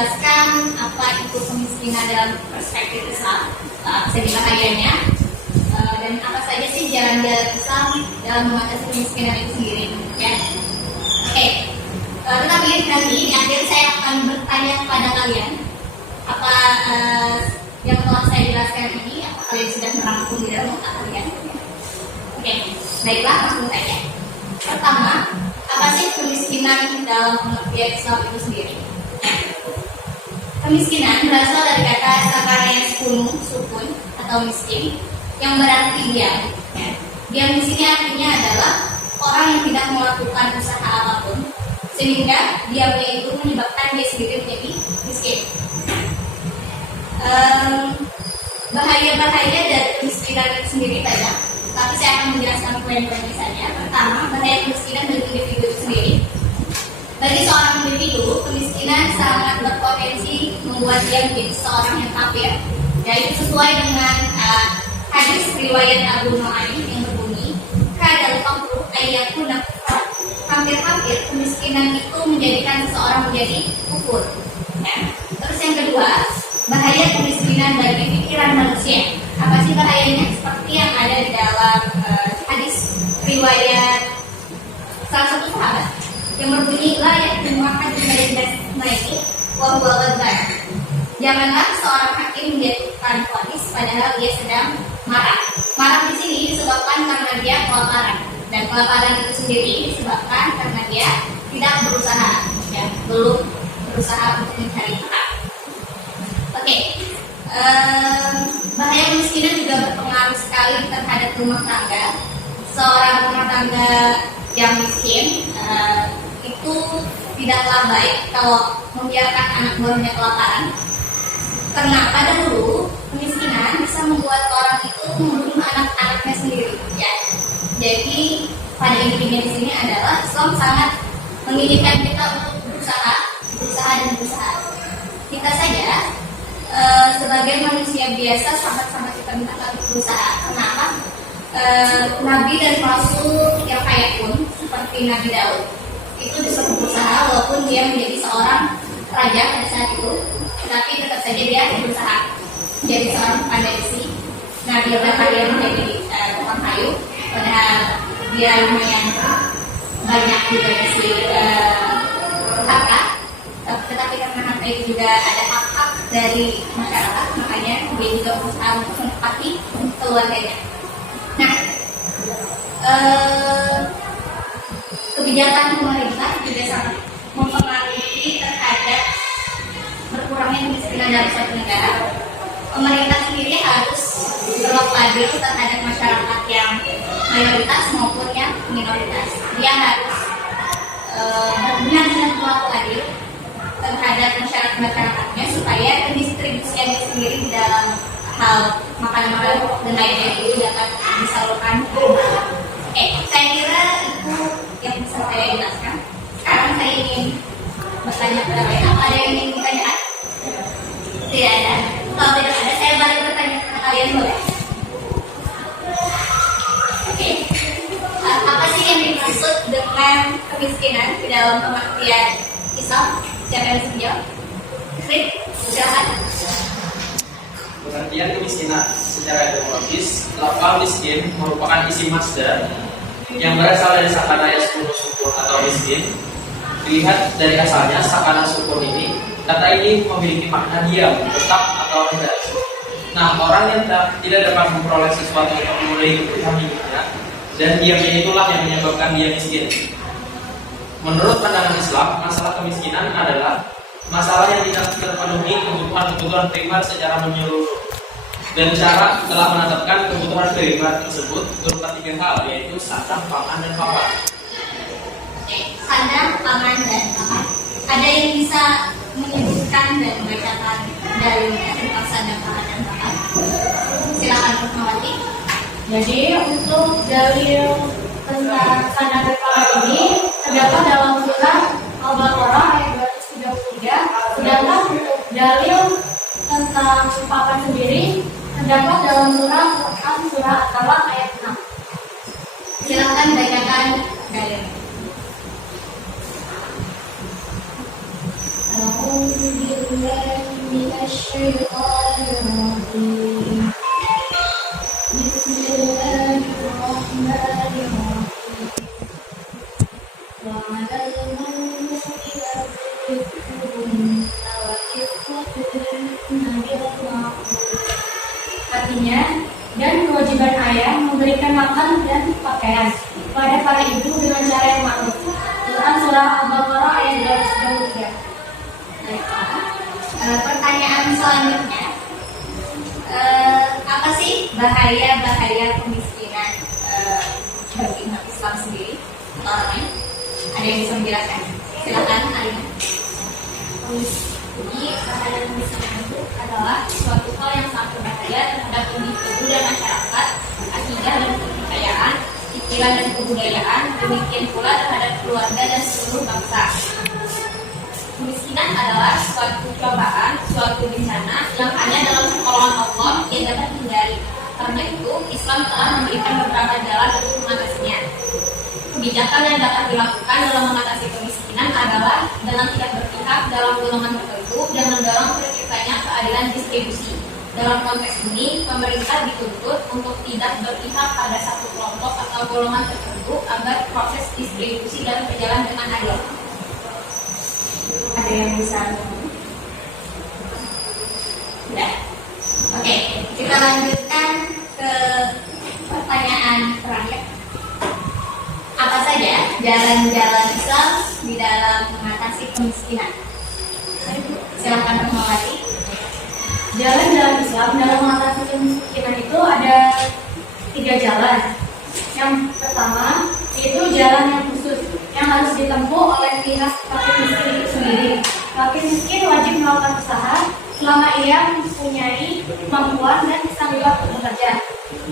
menjelaskan apa itu kemiskinan dalam perspektif Islam, segi bahayanya, dan apa saja sih jalan-jalan Islam dalam mengatasi kemiskinan itu sendiri. Ya. Oke. Tetapi nanti di akhir saya akan bertanya kepada kalian apa yang telah saya jelaskan ini, apa kalian sudah merangkum di dalam otak kalian? Oke, baiklah langsung saja. Pertama, apa sih kemiskinan dalam pengertian Islam itu sendiri? Kemiskinan berasal dari kata Sakarya sukun atau miskin yang berarti diam. Diam di sini artinya adalah orang yang tidak melakukan usaha apapun, sehingga diamnya itu menyebabkan dia sendiri menjadi miskin. Bahaya-bahaya dari kemiskinan itu sendiri banyak, tapi saya akan menjelaskan poin-poinnya saja. Pertama, bahaya kemiskinan bagi individu itu sendiri. Bagi seorang individu, kemiskinan sangat berpotensi membuat dia menjadi seorang yang kafir, yaitu sesuai dengan hadis riwayat Abu Nu'aim yang berbunyi, kadal faqru ayyakuna kufar. Hampir-hampir kemiskinan itu menjadikan seseorang menjadi kufur. Ya. Terus yang kedua, bahaya kemiskinan bagi pikiran manusia. Apa sih bahayanya? Seperti yang ada di dalam hadis riwayat salah satu sahabat yang berbunyi, la yaktumakan naiki wa huwa ghadban. Janganlah seorang hakim menjatuhkan vonis padahal dia sedang marah. Marah di sini disebabkan karena dia kelaparan, dan kelaparan itu sendiri disebabkan karena dia tidak berusaha, ya, belum berusaha untuk mencari makan. Oke, bahaya kemiskinan juga berpengaruh sekali terhadap rumah tangga. Seorang rumah tangga yang miskin itu tidaklah baik kalau membiarkan anak buahnya kelaparan, karena pada dulu kemiskinan bisa membuat orang itu membunuh anak-anaknya sendiri. Ya, jadi pada intinya di sini adalah Islam sangat menginginkan kita untuk berusaha dan berusaha. Kita saja sebagai manusia biasa sangat-sangat kita minta untuk berusaha. Kenapa? Nabi dan Rasul yang kaya pun seperti Nabi Daud itu disuruh berusaha walaupun dia menjadi seorang raja pada saat itu, tetapi tetap saja dia berusaha menjadi seorang pandai besi. Nah, dia menjadi tukang kayu, padahal dia lumayan banyak juga isi harta, tetapi karena harta itu juga ada hak-hak dari masyarakat, makanya dia juga berusaha untuk menepati keluarganya. Nah, kebijakan pemerintah juga sangat mempengaruhi terhadap berkurangnya kemiskinan dalam suatu negara. Pemerintah sendiri harus berlaku adil terhadap masyarakat yang mayoritas maupun yang minoritas. Dia harus benar-benar berlaku adil terhadap masyarakatnya supaya pendistribusiannya sendiri di dalam hal makanan-makanan dan lainnya itu dapat disalurkan. Oke, saya kira itu yang bisa saya jelaskan. Sekarang saya ingin bertanya kepada kalian, apa ada yang ingin ditanyakan? Tidak ada. Kalau tidak ada, saya balik bertanya kepada kalian, boleh? Oke. Apa sih yang dimaksud dengan kemiskinan di dalam pengertian Islam? Siapa yang bisa menjawab? Krik, silakan. Pengertian kemiskinan secara etimologis, lafal miskin merupakan isim masdar yang berasal dari sakana yaskunu sukun atau miskin. Dilihat dari asalnya, sakana sukun ini, kata ini memiliki makna diam, tetap atau rendah. Nah, orang yang tidak dapat memperoleh sesuatu untuk memenuhi kebutuhan hidupnya, dan diamnya itulah yang menyebabkan dia miskin. Menurut pandangan Islam, masalah kemiskinan adalah masalah yang tidak terpenuhi kebutuhan primer secara menyeluruh. Dan cara telah menetapkan kebutuhan primer tersebut berupa 3 hal, yaitu sandang, pangan, dan papan. Sandang, pangan, dan papan. Ada yang bisa menyebutkan dan membacakan dalilnya tentang sandang, pangan, dan papan? Silakan Fatmawati. Jadi untuk dalil tentang sandang dan papan ini terdapat dalam surah Al-Baqarah ayat 233. Sedangkan untuk dalil tentang papan sendiri terdapat dalam surah Quran surah At-Talaq ayat 6. Silakan bacakan dalil. أعوذ بالله Bismillahirrahmanirrahim. وعلى المولود له رزقهن وكسوتهن بالمعروف. Artinya, dan kewajiban ayah memberikan makan dan pakaian pada para ibu dengan cara yang ma'ruf. Quran surah Al-Baqarah ayat 223. Pertanyaan selanjutnya, apa sih bahaya kemiskinan bagi umat Islam sendiri atau orang lain? Ada yang bisa menjelaskan? Silakan, Alina. Jadi, bahaya kemiskinan itu adalah suatu hal yang sangat berbahaya terhadap individu dan masyarakat, akidah dan kepercayaan, pikiran dan kebudayaan, demikian pula terhadap keluarga dan seluruh bangsa. Kemiskinan adalah suatu cobaan, suatu bencana yang hanya dalam pertolongan Allah yang dapat dihindari. Karena itu, Islam telah memberikan beberapa jalan untuk mengatasinya. Kebijakan yang dapat dilakukan dalam mengatasi kemiskinan adalah dengan tidak berpihak dalam golongan tertentu dan mendorong terciptanya keadilan distribusi. Dalam konteks ini, pemerintah dituntut untuk tidak berpihak pada satu kelompok atau golongan tertentu agar proses distribusi dapat berjalan dengan adil. Ada yang bisa? Sudah? Oke, kita lanjutkan ke pertanyaan terakhir. Apa saja jalan-jalan Islam di dalam mengatasi kemiskinan? Silakan Rahmawati. Jalan-jalan Islam dalam mengatasi kemiskinan itu ada 3 jalan. Yang pertama, yaitu jalan yang khusus yang harus ditempuh oleh pihak fakir miskin itu sendiri. Fakir miskin wajib melakukan usaha selama ia mempunyai kemampuan dan sanggup bekerja.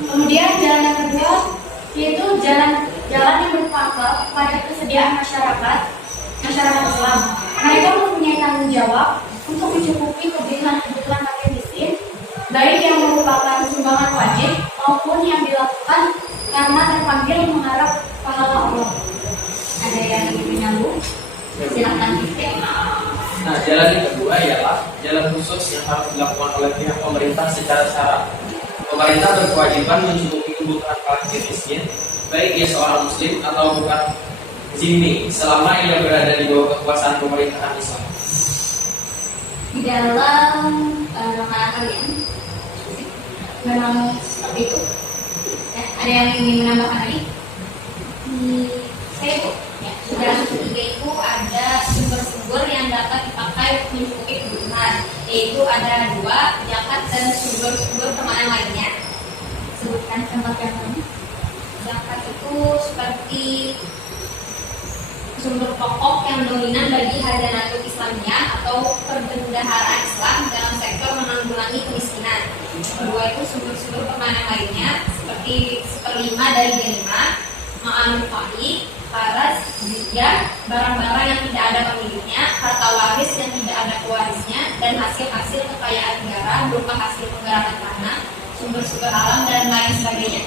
Kemudian jalan yang kedua yaitu jalan yang berpangkal pada kesediaan masyarakat Islam. Mereka mempunyai tanggung jawab untuk mencukupi kebutuhan fakir miskin, baik yang merupakan sumbangan wajib maupun yang dilakukan karena terpanggil mengharap pahala Allah. Ada yang ingin menyambung? Silakan. Nah, jalan yang kedua ialah jalan khusus yang harus dilakukan oleh pihak pemerintah secara syarat. Pemerintah berkewajiban mencukupi kebutuhan fakir miskin, baik ia seorang muslim atau bukan zimmi, selama ia berada di bawah kekuasaan pemerintahan Islam. Di dalam ramalan kalian memang seperti itu. Ya, ada yang ingin menambahkan lagi? Saya itu. Ya, jalan ketiga itu ada sumber-sumber yang dapat dipakai untuk mencukupi kebutuhan, yaitu ada 2, zakat dan sumber-sumber permainan lainnya. Sebutkan tempat yang lain. Zakat itu seperti sumber pokok yang dominan bagi hajanatul Islamiyah atau perbendaharaan Islam dalam sektor menanggulangi kemiskinan. Kedua itu sumber-sumber permainan lainnya seperti 1/5 dari ganimah, ma'anul fa'li, faras, jizyah, barang-barang yang tidak ada pemiliknya, harta waris yang tidak ada pewarisnya, dan hasil-hasil kekayaan negara berupa hasil penggarapan tanah, sumber-sumber alam dan lain sebagainya.